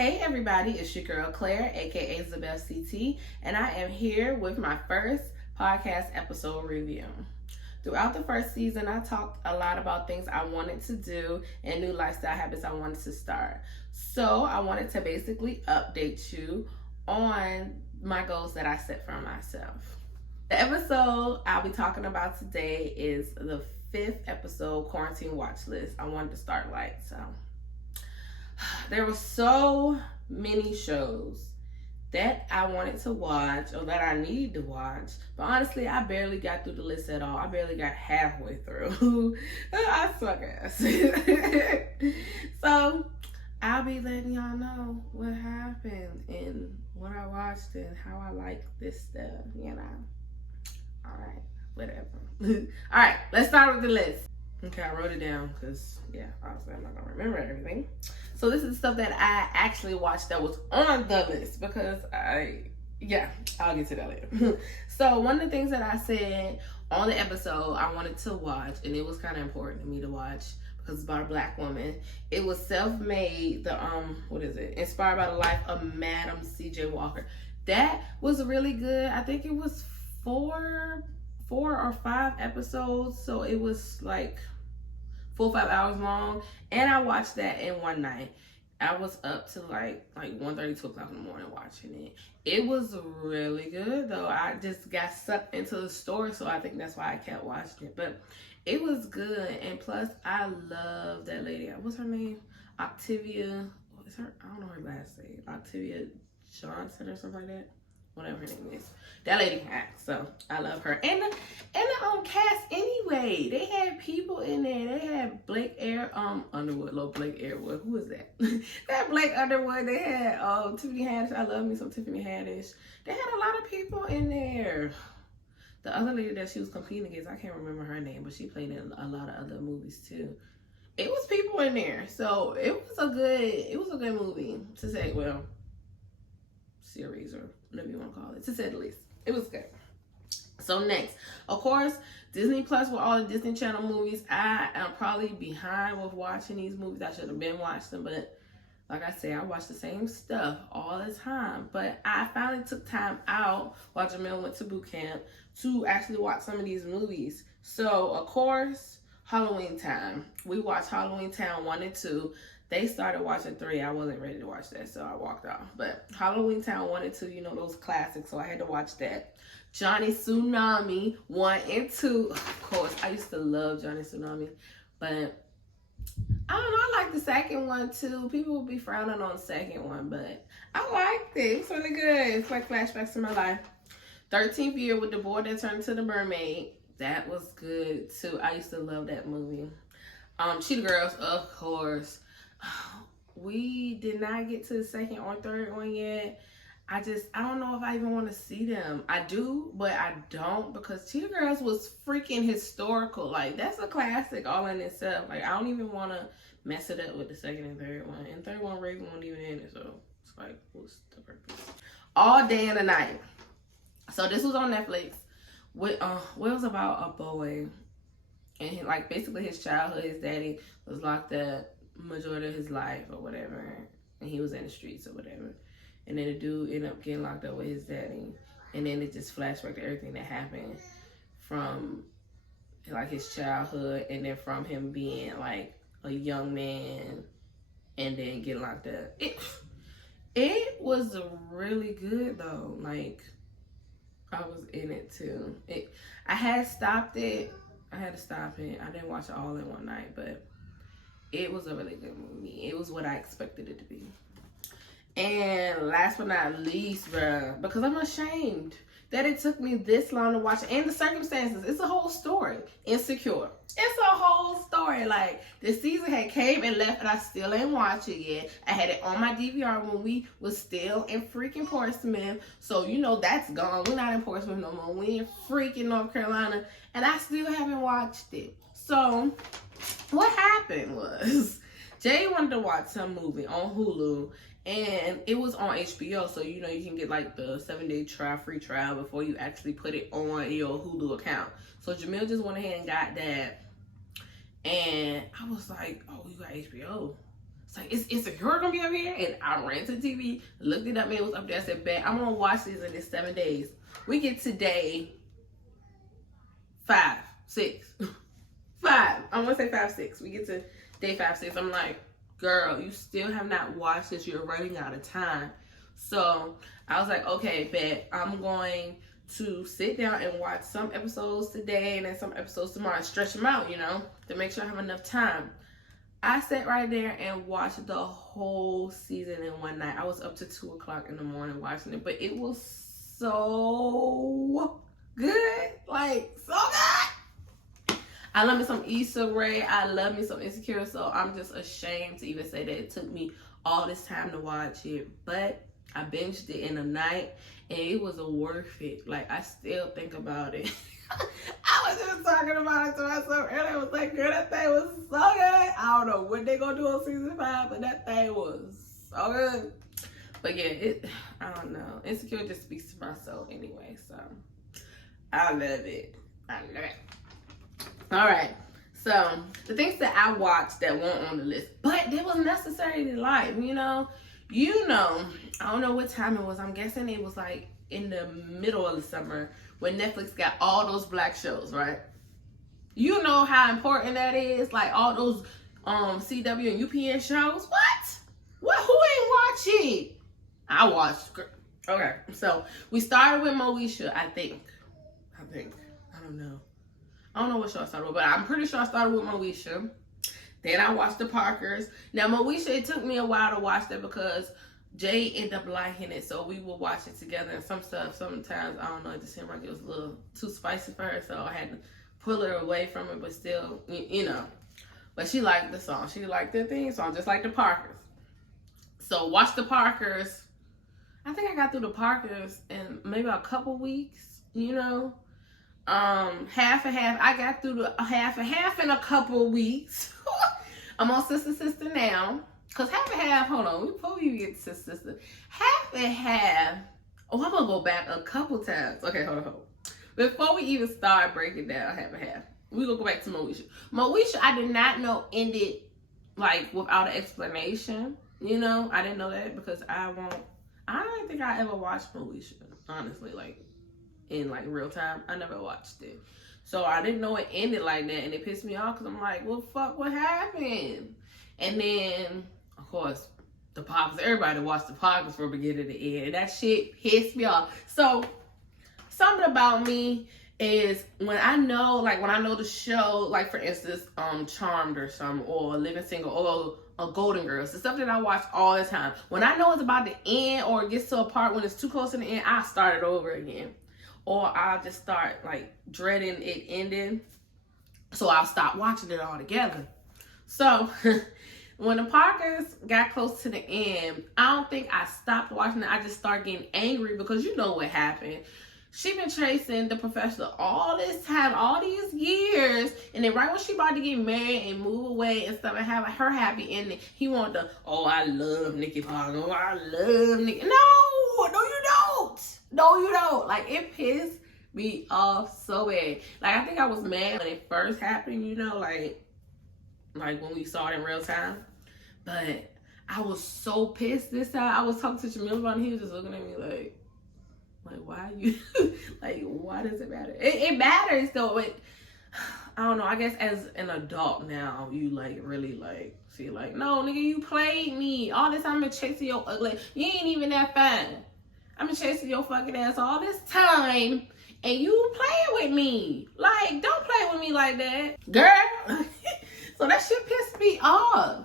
Hey everybody, it's your girl Claire, aka ZabethCT, and I am here with my first podcast episode review. Throughout the first season, I talked a lot about things I wanted to do and new lifestyle habits I wanted to start. So I wanted to basically update you on my goals that I set for myself. The episode I'll be talking about today is the 5th episode, Quarantine Watchlist. I wanted to start light, so there were so many shows that I wanted to watch or that I needed to watch, but honestly, I barely got through the list at all. I barely got halfway through. I suck ass. So I'll be letting y'all know what happened and what I watched and how I like this stuff, you know. All right, whatever. All right, let's start with the list. Okay, I wrote it down because, yeah, obviously I'm not going to remember everything. So this is stuff that I actually watched that was on the list because I'll get to that later. So one of the things that I said on the episode I wanted to watch, and it was kind of important to me to watch because it's about a black woman. It was Self-Made, Inspired by the Life of Madam C.J. Walker. That was really good. I think it was four or 5 episodes, so it was like 4 or 5 hours long, and I watched that in one night. I was up to like 1:30, 2 o'clock in the morning watching it. It was really good though. I just got sucked into the story, so I think that's why I kept watching it. But it was good, and plus I love that lady. What's her name? Octavia. What is her? I don't know her last name. Octavia Johnson or something like that. Whatever her name is. That lady hacks, so I love her. And the cast anyway. They had people in there. They had Blake Underwood. Who is that? They had Blake Underwood. They had Tiffany Haddish. I love me some Tiffany Haddish. They had a lot of people in there. The other lady that she was competing against, I can't remember her name, but she played in a lot of other movies too. It was people in there, so it was a good movie to say. Well, series or whatever you want to call it, to say the least. It was good. So next, of course, Disney Plus with all the Disney Channel movies. I am probably behind with watching these movies. I should have been watching them, but like I said, I watch the same stuff all the time. But I finally took time out while Jamil went to boot camp to actually watch some of these movies. So of course, Halloween Town. We watched Halloween Town 1 and 2. They started watching 3. I wasn't ready to watch that, so I walked off. But Halloween Town 1 and 2, you know, those classics, so I had to watch that. Johnny Tsunami 1 and 2. Of course, I used to love Johnny Tsunami. But I don't know, I like the second one too. People will be frowning on the second one, but I liked it. It's really good. It's like flashbacks to my life. 13th Year with the boy that turned into the mermaid. That was good too. I used to love that movie. Cheetah Girls, of course. We did not get to the second or third one yet. I don't know if I even want to see them. I do, but I don't, because Cheetah Girls was freaking historical. Like, that's a classic all in itself. Like, I don't even want to mess it up with the second and third one. And third one, Raven wasn't even in it, so it's like, what's the purpose? All Day and the Night. So this was on Netflix. It was about a boy, and basically his childhood, his daddy was locked up majority of his life or whatever, and he was in the streets or whatever, and then the dude ended up getting locked up with his daddy, and then it just flashed back to everything that happened from his childhood, and then from him being like a young man and then getting locked up. It was really good though. Like, I was in it too. I had to stop it. I didn't watch it all in one night, but it was a really good movie. It was what I expected it to be. And last but not least, bruh, because I'm ashamed that it took me this long to watch it, and the circumstances. It's a whole story. Insecure. It's a whole story. Like, the season had came and left, and I still ain't watched it yet. I had it on my DVR when we was still in freaking Portsmouth. So, you know, that's gone. We're not in Portsmouth no more. We in freaking North Carolina, and I still haven't watched it. So what happened was, Jay wanted to watch some movie on Hulu, and it was on HBO, so you know you can get like the 7-day free trial before you actually put it on your Hulu account. So Jamil just went ahead and got that, and I was like, oh, you got HBO? It's like, is Insecure gonna be up here? And I ran to the TV, looked it up, and it was up there. I said, bet I'm gonna watch this in this 7 days. We get to day 5, 6. 5. I want to say 5, 6. We get to day 5, 6. I'm like, girl, you still have not watched this. You're running out of time. So I was like, okay, bet I'm going to sit down and watch some episodes today and then some episodes tomorrow and stretch them out, you know, to make sure I have enough time. I sat right there and watched the whole season in one night. I was up to 2 o'clock in the morning watching it, but it was so good. Like, so good. I love me some Issa Rae. I love me some Insecure. So I'm just ashamed to even say that it took me all this time to watch it. But I binged it in a night and it was worth it. Like, I still think about it. I was just talking about it to myself earlier. I was like, girl, that thing was so good. I don't know what they gonna do on season 5, but that thing was so good. But yeah, I don't know. Insecure just speaks to my soul anyway, so I love it. I love it. All right, so the things that I watched that weren't on the list, but they was necessary to life, you know, I don't know what time it was. I'm guessing it was like in the middle of the summer when Netflix got all those black shows, right? You know how important that is, like all those CW and UPN shows. What? Who ain't watching? I watched. Okay, so we started with Moesha, I think. I don't know. I don't know what show I started with, but I'm pretty sure I started with Moesha. Then I watched the Parkers. Now, Moesha, it took me a while to watch that because Jay ended up liking it, so we would watch it together. And some stuff, sometimes, I don't know, it just seemed like it was a little too spicy for her, so I had to pull her away from it, but still, you know. But she liked the song. She liked the theme song, just like the Parkers. So watch the Parkers. I think I got through the Parkers in maybe a couple weeks, you know. Half and half. I got through the half and half in a couple weeks. I'm on Sister now. Cause half and half, hold on, before we get to Sister, half and half. Oh, I'm gonna go back a couple times. Okay, hold on. Before we even start breaking down half and half, we gonna go back to Moesha. Moesha, I did not know ended like without an explanation. You know, I didn't know that because I don't think I ever watched Moesha, honestly, like in like real time. I never watched it. So I didn't know it ended like that, and it pissed me off because I'm like, well, fuck, what happened? And then, of course, the Pockets, everybody watched the Pockets from beginning to end. That shit pissed me off. So something about me is when I know the show, like for instance, Charmed or something, or Living Single, or Golden Girls, the stuff that I watch all the time. When I know it's about to end or it gets to a part when it's too close to the end, I start it over again. Or I'll just start like dreading it ending. So I'll stop watching it altogether. So when the Parkers got close to the end, I don't think I stopped watching it. I just started getting angry because you know what happened. She been chasing the professor all this time, all these years, and then right when she about to get married and move away and stuff and have her happy ending, he wanted to, oh, I love Nikki Parker. Oh, I love Nikki. No, you don't. No, you don't. Like, it pissed me off so bad. Like, I think I was mad when it first happened, you know, like when we saw it in real time. But I was so pissed this time. I was talking to Jamil about it, and he was just looking at me like, why you, like, why does it matter? It matters though. I don't know, I guess as an adult now, you like really like, see like, no nigga, you played me. All this time I've been chasing your ugly, you ain't even that fine. I've been chasing your fucking ass all this time and you playing with me. Like, don't play with me like that, girl. So that shit pissed me off.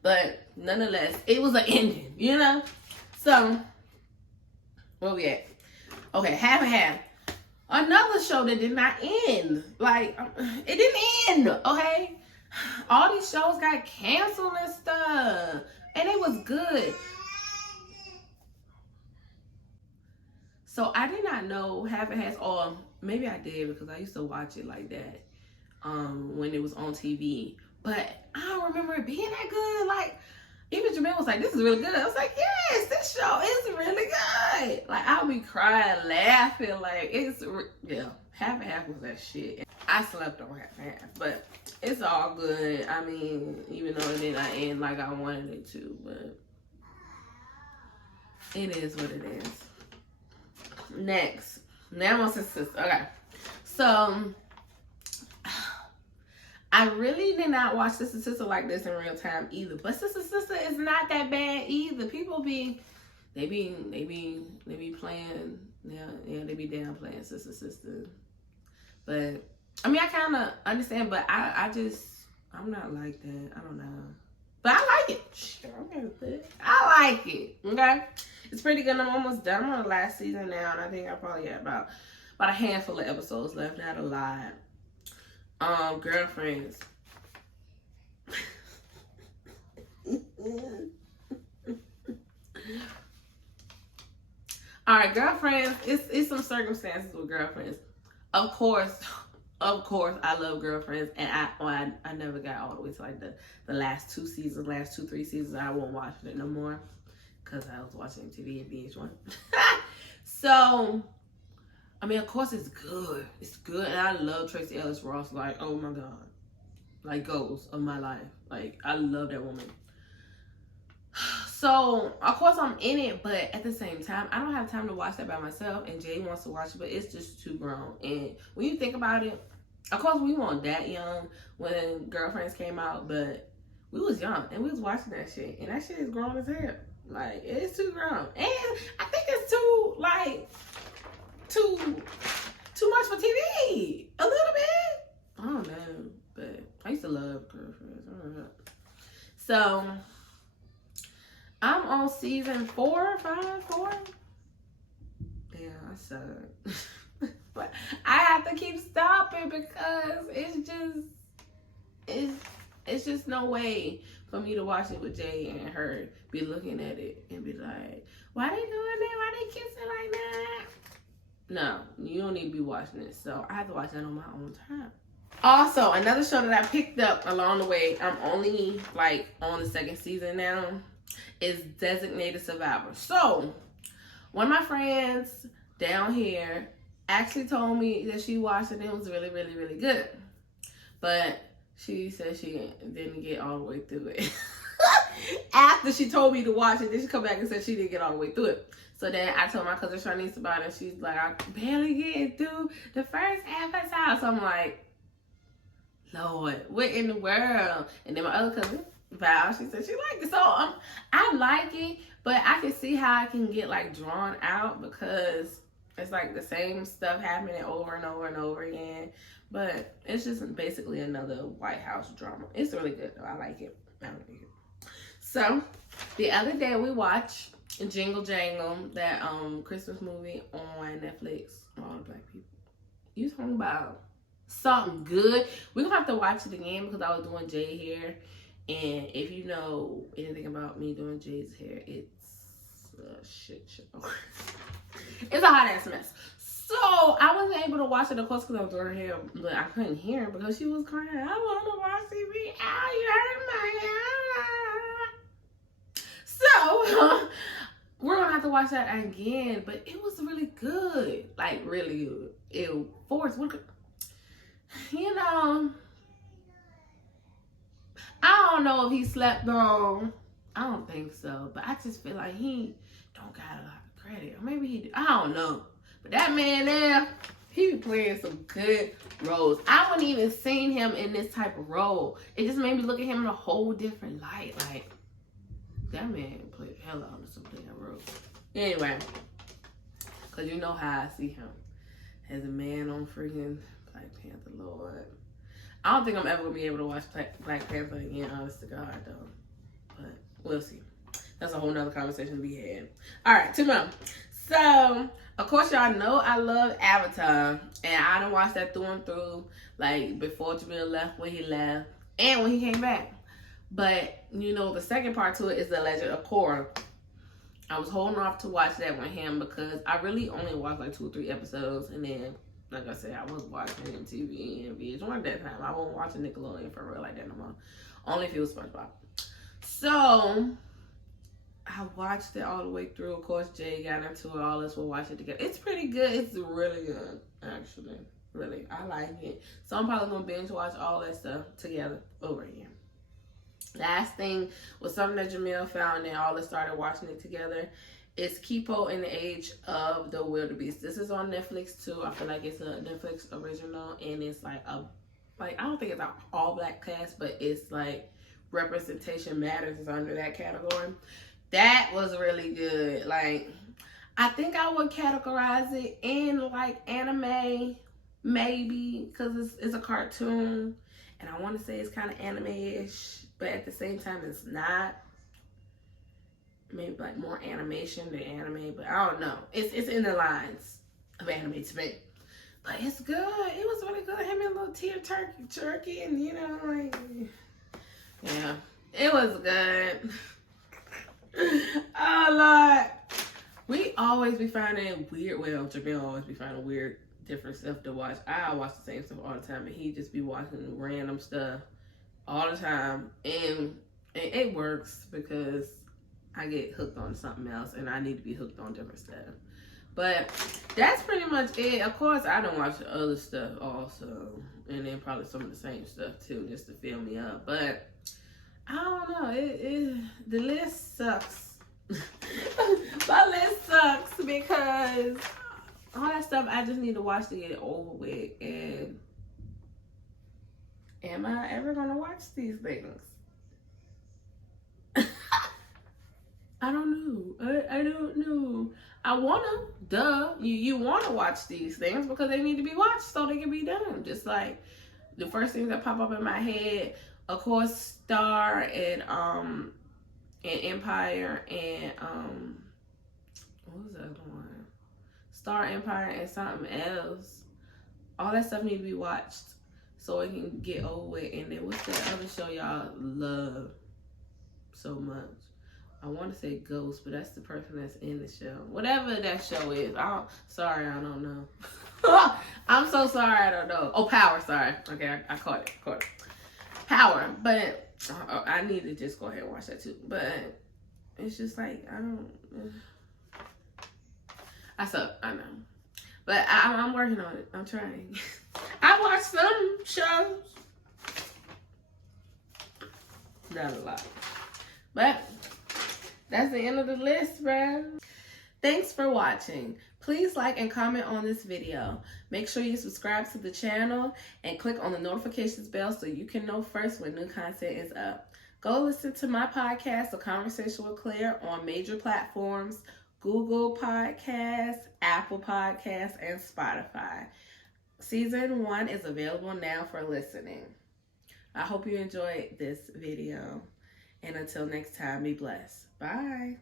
But nonetheless, it was an ending, you know? So, where we at? Okay, half and half. Another show that did not end. Like, it didn't end, okay? All these shows got canceled and stuff. And it was good. So I did not know half and half, or maybe I did because I used to watch it like that when it was on TV. But I don't remember it being that good. Like, even Jamil was like, this is really good. I was like, yes, this show is really good. Like, I'll be crying, laughing. Like, yeah, half and half was that shit. I slept on half and half, but it's all good. I mean, even though it didn't end like I wanted it to, but it is what it is. Next, now on Sister. Okay, so I really did not watch Sister like this in real time either. But Sister is not that bad either. People they be playing. Yeah, they be downplaying Sister. But I mean, I kind of understand, but I'm not like that. I don't know. But I like it. I like it. Okay? It's pretty good. I'm almost done. I'm on the last season now, and I think I probably got about a handful of episodes left. Not a lot. Girlfriends. Alright, Girlfriends. It's some circumstances with Girlfriends. Of course, I love Girlfriends, and I never got all the way to like the last 3 seasons. I won't watch it no more because I was watching TV and VH1. So, I mean, of course, it's good. It's good, and I love Tracy Ellis Ross. Like, oh my god, like goals of my life. Like, I love that woman. So, of course, I'm in it, but at the same time, I don't have time to watch that by myself, and Jay wants to watch it, but it's just too grown. And when you think about it, of course, we weren't that young when Girlfriends came out, but we was young, and we was watching that shit, and that shit is grown as hell. Like, it's too grown. And I think it's too much for TV. A little bit. I don't know, but I used to love Girlfriends. I don't know. So, I'm on season 4. Yeah, I suck. But I have to keep stopping because it's just no way for me to watch it with Jay and her be looking at it and be like, why they doing that? Why they kissing like that? No, you don't need to be watching it. So I have to watch that on my own time. Also, another show that I picked up along the way, I'm only like on the 2nd season now, is Designated Survivor. So, one of my friends down here actually told me that she watched it and it was really, really, really good. But she said she didn't get all the way through it. After she told me to watch it, then she come back and said she didn't get all the way through it. So then I told my cousin Shanice about it, and she's like, I barely get through the first episode. So I'm like, Lord, what in the world? And then my other cousin, Val, she said she liked it. So I like it, but I can see how I can get like drawn out because it's like the same stuff happening over and over and over again. But it's just basically another White House drama. It's really good though. I like it. So the other day we watched Jingle Jangle, that Christmas movie on Netflix. All the black people. You talking about something good? We're gonna have to watch it again because I was doing Jay hair, and if you know anything about me doing Jay's hair, it's a shit show. It's a hot ass mess. So I wasn't able to watch it, of course, because I was doing her hair, but I couldn't hear her because she was crying. I want to watch TV. Ow, you hurt my hair. So we're gonna have to watch that again, but it was really good, like really good. You know, I don't know if he slept on. I don't think so, but I just feel like he don't got a lot of credit, or maybe he do. I don't know, but that man there, he be playing some good roles. I wouldn't even seen him in this type of role. It just made me look at him in a whole different light. Like, that man played the hell out of some damn roles. Anyway, because you know how I see him as a man on freaking Black Panther, Lord. I don't think I'm ever going to be able to watch Black Panther again, honest to God, though. But we'll see. That's a whole nother conversation to be had. All right, 2 more. So, of course, y'all know I love Avatar. And I done watched that through and through, like, before Jamil left, when he left, and when he came back. But, you know, the second part to it is The Legend of Korra. I was holding off to watch that with him because I really only watched like 2 or 3 episodes. And then, like I said, I was watching MTV and VH1 at that time. I wasn't watching Nickelodeon for real like that no more. Only if it was SpongeBob. So, I watched it all the way through. Of course, Jay got into it. All of us will watch it together. It's pretty good. It's really good, actually. Really, I like it. So I'm probably gonna binge watch all that stuff together over again. Last thing was something that Jamil found and all of us started watching it together. It's Kipo in the Age of the Wildebeest. This is on Netflix too. I feel like it's a Netflix original, and it's like I don't think it's an all black cast, but it's like representation matters is under that category. That was really good. Like, I think I would categorize it in like anime, maybe, because it's a cartoon, and I want to say it's kind of anime-ish, but at the same time it's not. Maybe like more animation than anime, but I don't know. It's in the lines of anime to me. But it's good. It was really good. Him and little Tia Turkey, and you know, like, yeah, it was good. Oh Lord, we always be finding weird. Well, Jamil always be finding weird, different stuff to watch. I watch the same stuff all the time, and he just be watching random stuff all the time, and it works because I get hooked on something else, and I need to be hooked on different stuff. But that's pretty much it. Of course, I don't watch other stuff also, and then probably some of the same stuff too, just to fill me up. But I don't know. The list sucks. My list sucks because all that stuff I just need to watch to get it over with. And am I ever gonna watch these things? I don't know. I don't know. I wanna, duh. You wanna watch these things because they need to be watched so they can be done. Just like the first things that pop up in my head, of course, Star and Empire and what was the other one? Star, Empire, and something else. All that stuff need to be watched so it can get over with. And then what's that other show y'all love so much? I want to say Ghost, but that's the person that's in the show. Whatever that show is. Sorry, I don't know. I'm so sorry, I don't know. Oh, Power, sorry. Okay, I caught it. Power, but I need to just go ahead and watch that too. But it's just like, I suck, I know. But I'm working on it. I'm trying. I watch some shows. Not a lot. But that's the end of the list, bruh. Thanks for watching. Please like and comment on this video. Make sure you subscribe to the channel and click on the notifications bell so you can know first when new content is up. Go listen to my podcast, A Conversation with Claire, on major platforms, Google Podcasts, Apple Podcasts, and Spotify. Season 1 is available now for listening. I hope you enjoyed this video. And until next time, be blessed. Bye.